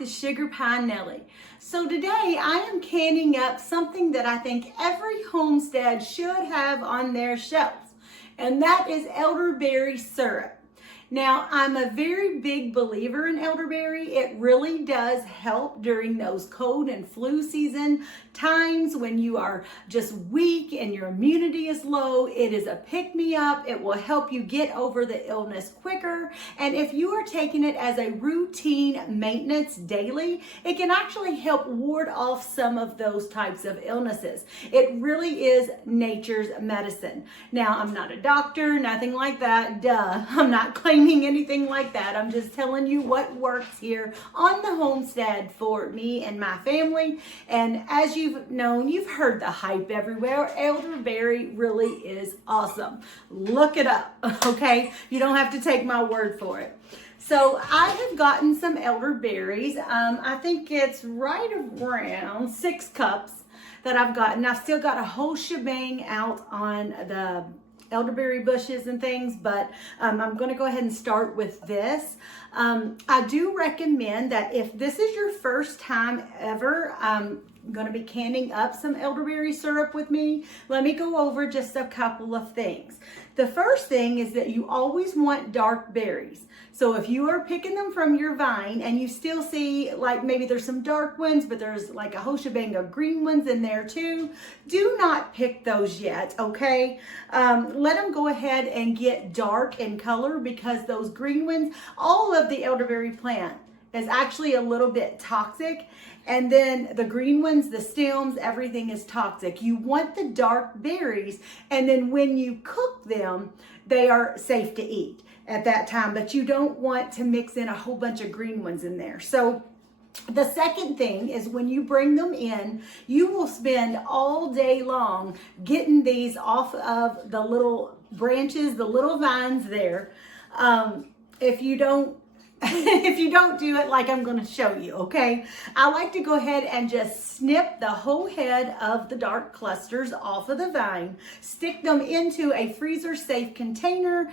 to Sugar Pine Nellie. So today I am canning up something that I think every homestead should have on their shelves, and that is elderberry syrup. Now, I'm a very big believer in elderberry. It really does help during those cold and flu season times when you are just weak and your immunity is low. It is a pick-me-up. It will help you get over the illness quicker. And if you are taking it as a routine maintenance daily, it can actually help ward off some of those types of illnesses. It really is nature's medicine. Now, I'm not a doctor, nothing like that. Duh, I'm not claiming anything like that. I'm just telling you what works here on the homestead for me and my family. And as you've known, you've heard the hype everywhere. Elderberry really is awesome. Look it up, okay? You don't have to take my word for it. So I have gotten some elderberries. I think it's right around 6 cups that I've gotten. I've still got a whole shebang out on the elderberry bushes and things, but I'm going to go ahead and start with this. I do recommend that if this is your first time ever going to be canning up some elderberry syrup with me, let me go over just a couple of things. The first thing is that you always want dark berries. So if you are picking them from your vine and you still see like maybe there's some dark ones, but there's like a whole shebang of green ones in there too, do not pick those yet, okay? Let them go ahead and get dark in color, because those green ones, all of the elderberry plant is actually a little bit toxic. And then the green ones, the stems, everything is toxic. You want the dark berries, and then when you cook them, they are safe to eat at that time, but you don't want to mix in a whole bunch of green ones in there. So the second thing is when you bring them in, you will spend all day long getting these off of the little branches, the little vines there. If you don't if you don't do it like I'm going to show you, okay? I like to go ahead and just snip the whole head of the dark clusters off of the vine, stick them into a freezer safe container.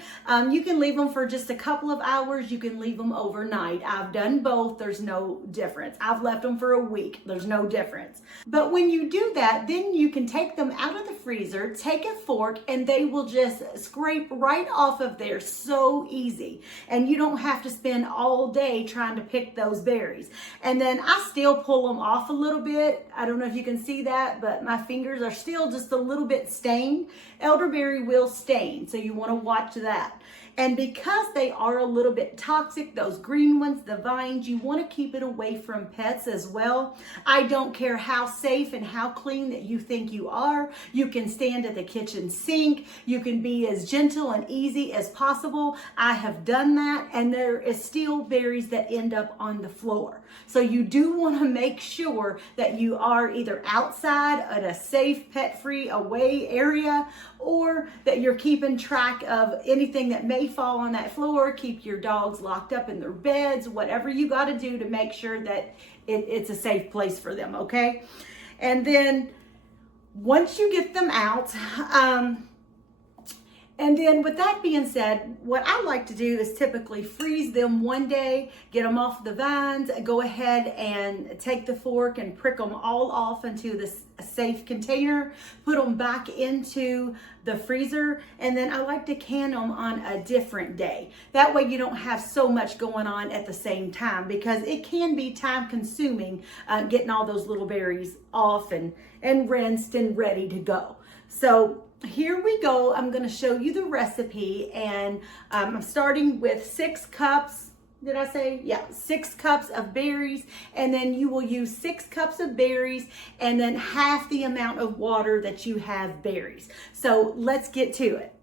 You can leave them for just a couple of hours. You can leave them overnight. I've done both. There's no difference. I've left them for a week. There's no difference. But when you do that, then you can take them out of the freezer, take a fork, and they will just scrape right off of there so easy. And you don't have to spend all day trying to pick those berries. And then I still pull them off a little bit. I don't know if you can see that, but my fingers are still just a little bit stained. Elderberry will stain, so you want to watch that. And because they are a little bit toxic, those green ones, the vines, you want to keep it away from pets as well. I don't care how safe and how clean that you think you are. You can stand at the kitchen sink. You can be as gentle and easy as possible. I have done that, and there is still berries that end up on the floor. So you do want to make sure that you are either outside at a safe, pet-free, away area, or that you're keeping track of anything that may fall on that floor. Keep your dogs locked up in their beds, whatever you got to do to make sure that it's a safe place for them, okay? And then once you get them out, and then with that being said, what I like to do is typically freeze them one day, get them off the vines, go ahead and take the fork and prick them all off into this safe container, put them back into the freezer, and then I like to can them on a different day. That way you don't have so much going on at the same time, because it can be time consuming getting all those little berries off and rinsed and ready to go. So here we go. I'm going to show you the recipe, and I'm starting with 6 cups. Did I say? Yeah, 6 cups of berries, and then you will use 6 cups of berries and then half the amount of water that you have berries. So let's get to it.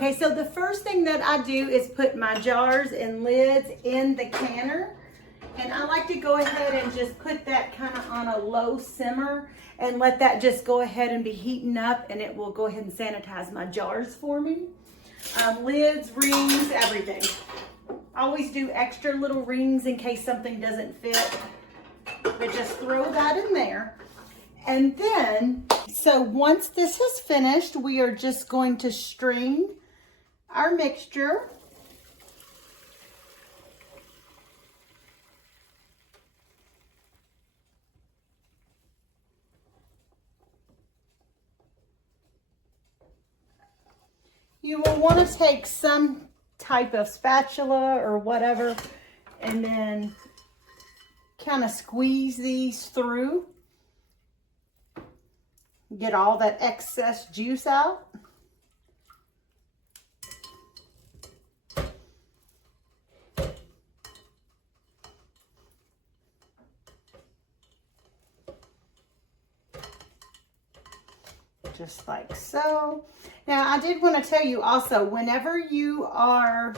Okay, so the first thing that I do is put my jars and lids in the canner. And I like to go ahead and just put that kind of on a low simmer and let that just go ahead and be heating up, and it will go ahead and sanitize my jars for me. Lids, rings, everything. Always do extra little rings in case something doesn't fit. But just throw that in there. And then, so once this is finished, we are just going to strain our mixture. You will want to take some type of spatula or whatever and then kind of squeeze these through. Get all that excess juice out. Just like so. Now, I did want to tell you also, whenever you are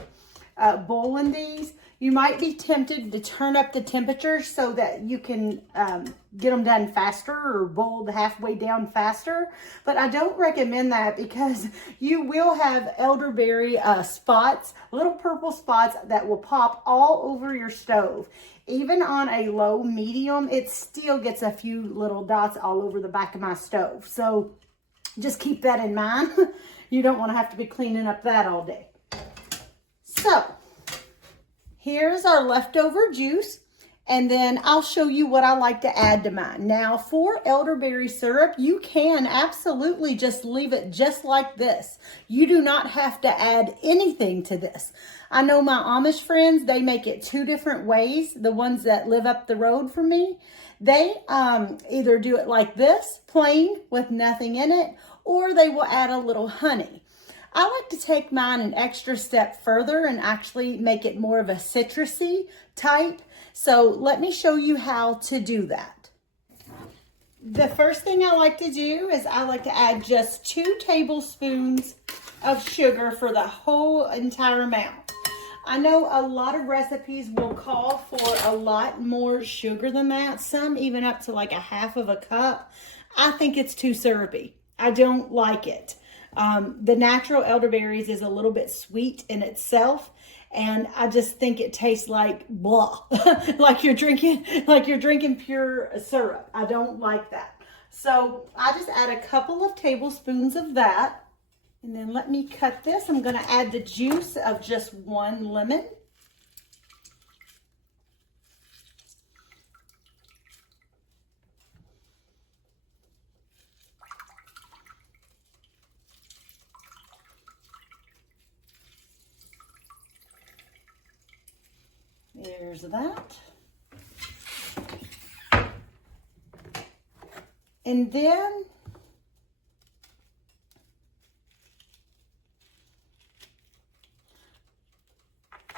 boiling these, you might be tempted to turn up the temperature so that you can get them done faster or boiled halfway down faster. But I don't recommend that because you will have elderberry spots, little purple spots that will pop all over your stove. Even on a low medium, it still gets a few little dots all over the back of my stove. So just keep that in mind. You don't want to have to be cleaning up that all day. So here's our leftover juice. And then I'll show you what I like to add to mine. Now for elderberry syrup, you can absolutely just leave it just like this. You do not have to add anything to this. I know my Amish friends, they make it two different ways. The ones that live up the road from me, they either do it like this, plain with nothing in it, or they will add a little honey. I like to take mine an extra step further and actually make it more of a citrusy type. So let me show you how to do that. The first thing I like to do is I like to add just 2 tablespoons of sugar for the whole entire amount. I know a lot of recipes will call for a lot more sugar than that. Some even up to like a half of a cup. I think it's too syrupy. I don't like it. The natural elderberries is a little bit sweet in itself. And I just think it tastes like blah, like you're drinking pure syrup. I don't like that. So I just add a couple of tablespoons of that. And then let me cut this. I'm going to add the juice of just 1 lemon. There's that. And then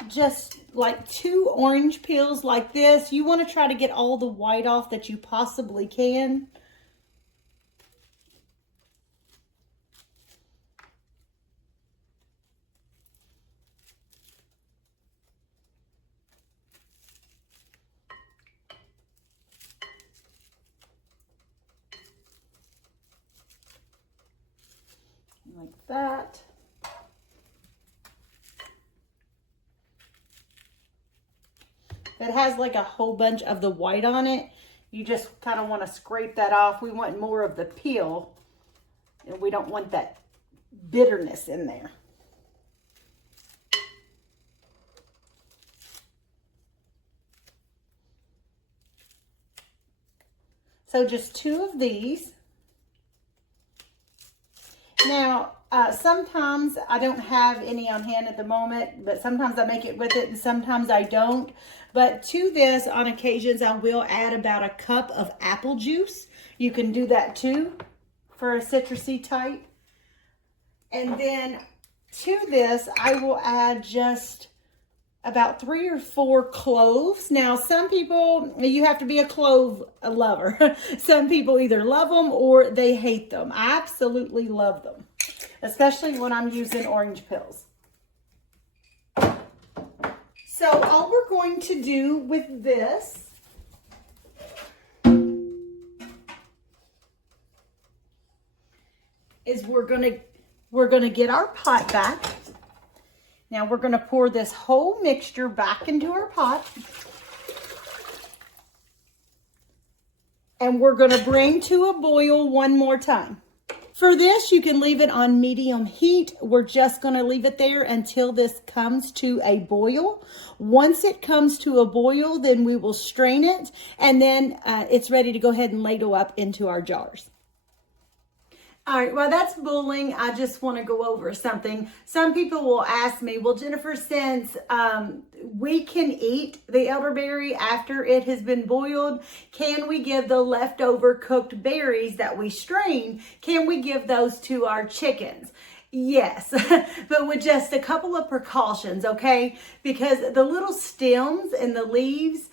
just like 2 orange peels like this. You want to try to get all the white off that you possibly can. Like that. If it has like a whole bunch of the white on it, you just kind of want to scrape that off. We want more of the peel, and we don't want that bitterness in there. So just 2 of these. Now, sometimes I don't have any on hand at the moment, but sometimes I make it with it and sometimes I don't. But to this, on occasions, I will add about a cup of apple juice. You can do that too for a citrusy type. And then to this, I will add just about 3 or 4 cloves. Now, some people, you have to be a clove lover. Some people either love them or they hate them. I absolutely love them, especially when I'm using orange pills. So all we're going to do with this is we're gonna get our pot back. Now we're going to pour this whole mixture back into our pot. And we're going to bring to a boil one more time. For this, you can leave it on medium heat. We're just going to leave it there until this comes to a boil. Once it comes to a boil, then we will strain it, and then it's ready to go ahead and ladle up into our jars. All right, well, that's boiling. I just want to go over something. Some people will ask me, well, Jennifer, since we can eat the elderberry after it has been boiled, can we give the leftover cooked berries that we strain, can we give those to our chickens? Yes, but with just a couple of precautions, okay? Because the little stems and the leaves,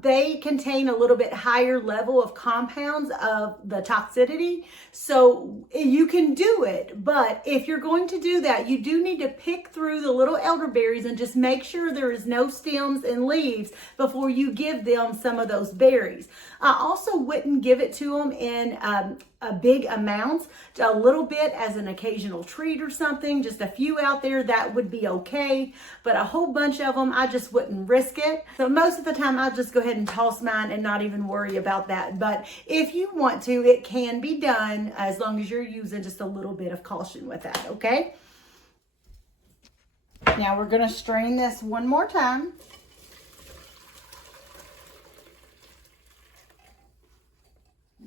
they contain a little bit higher level of compounds of the toxicity. So you can do it, but if you're going to do that, you do need to pick through the little elderberries and just make sure there is no stems and leaves before you give them some of those berries. I also wouldn't give it to them in a big amount, a little bit as an occasional treat or something, just a few out there, that would be okay. But a whole bunch of them, I just wouldn't risk it. So most of the time, I'll just go ahead and toss mine and not even worry about that. But if you want to, it can be done as long as you're using just a little bit of caution with that, okay? Now we're gonna strain this one more time.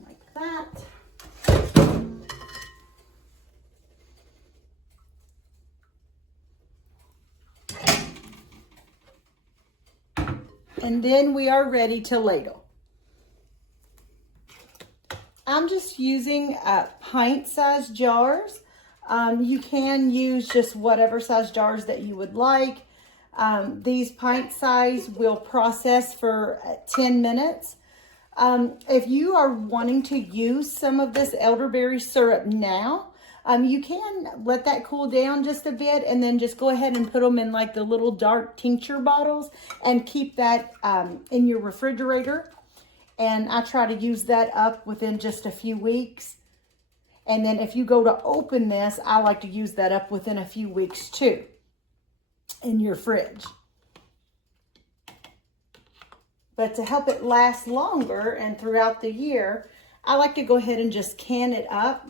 Like that. And then we are ready to ladle. I'm just using pint-sized jars. You can use just whatever size jars that you would like. These pint size will process for 10 minutes. If you are wanting to use some of this elderberry syrup now, you can let that cool down just a bit and then just go ahead and put them in like the little dark tincture bottles and keep that in your refrigerator. And I try to use that up within just a few weeks. And then if you go to open this, I like to use that up within a few weeks too in your fridge. But to help it last longer and throughout the year, I like to go ahead and just can it up.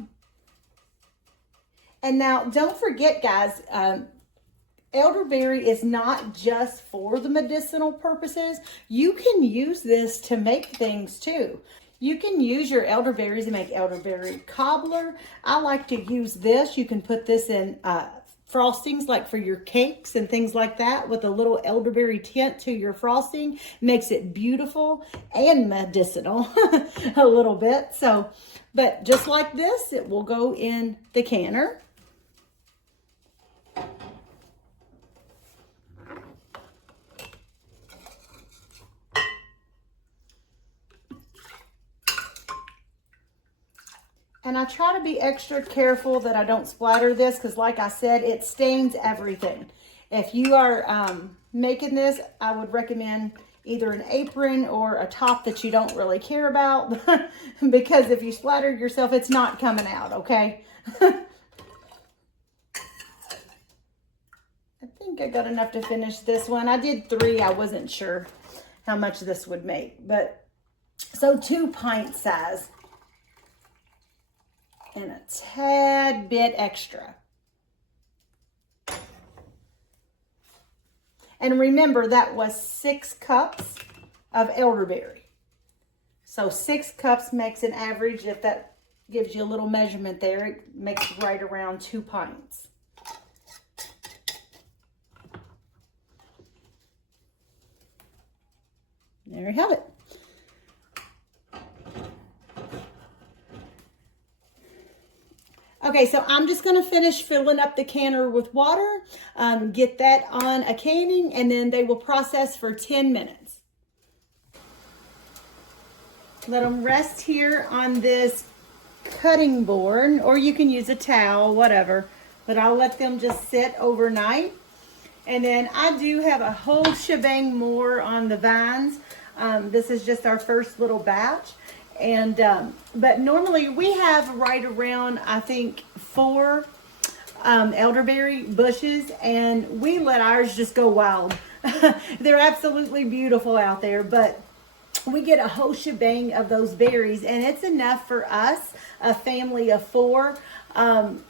And now don't forget, guys, elderberry is not just for the medicinal purposes. You can use this to make things too. You can use your elderberries to make elderberry cobbler. I like to use this. You can put this in frostings like for your cakes and things like that with a little elderberry tint to your frosting. Makes it beautiful and medicinal a little bit. So, but just like this, it will go in the canner. And I try to be extra careful that I don't splatter this because like I said, it stains everything. If you are making this, I would recommend either an apron or a top that you don't really care about because if you splatter yourself, it's not coming out, okay? I think I got enough to finish this one. I did 3. I wasn't sure how much this would make, but so 2 pint size. And a tad bit extra. And remember, that was 6 cups of elderberry. So 6 cups makes an average. If that gives you a little measurement there, it makes right around 2 pints. There you have it. Okay, so I'm just going to finish filling up the canner with water, get that on a canning, and then they will process for 10 minutes. Let them rest here on this cutting board, or you can use a towel, whatever. But I'll let them just sit overnight. And then I do have a whole shebang more on the vines. This is just our first little batch. And but normally we have right around, I think, 4 elderberry bushes, and we let ours just go wild. They're absolutely beautiful out there, but we get a whole shebang of those berries, and it's enough for us, a family of 4.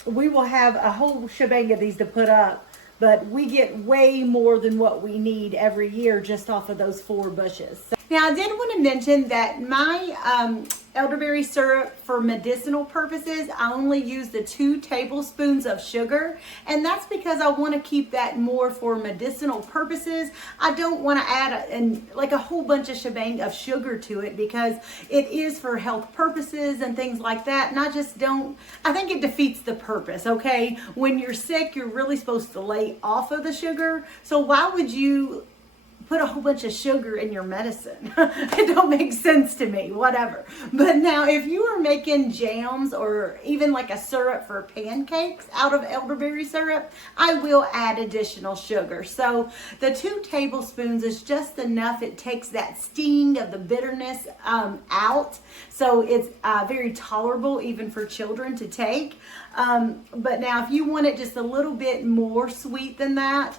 We will have a whole shebang of these to put up, but we get way more than what we need every year just off of those 4 bushes. Now, I did want to mention that my elderberry syrup for medicinal purposes, I only use the 2 tablespoons of sugar, and that's because I want to keep that more for medicinal purposes. I don't want to add a whole bunch of shebang of sugar to it because it is for health purposes and things like that, and I think it defeats the purpose, okay? When you're sick, you're really supposed to lay off of the sugar, so why would you put a whole bunch of sugar in your medicine? It don't make sense to me, whatever. But now if you are making jams or even like a syrup for pancakes out of elderberry syrup, I will add additional sugar. So the 2 tablespoons is just enough. It takes that sting of the bitterness out. So it's very tolerable even for children to take. But now if you want it just a little bit more sweet than that,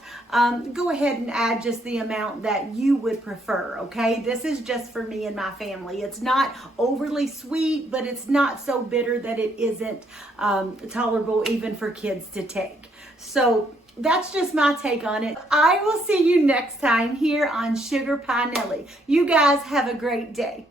go ahead and add just the amount that you would prefer, okay? This is just for me and my family. It's not overly sweet, but it's not so bitter that it isn't tolerable even for kids to take. So that's just my take on it. I will see you next time here on Sugar Pie Nellie. You guys have a great day.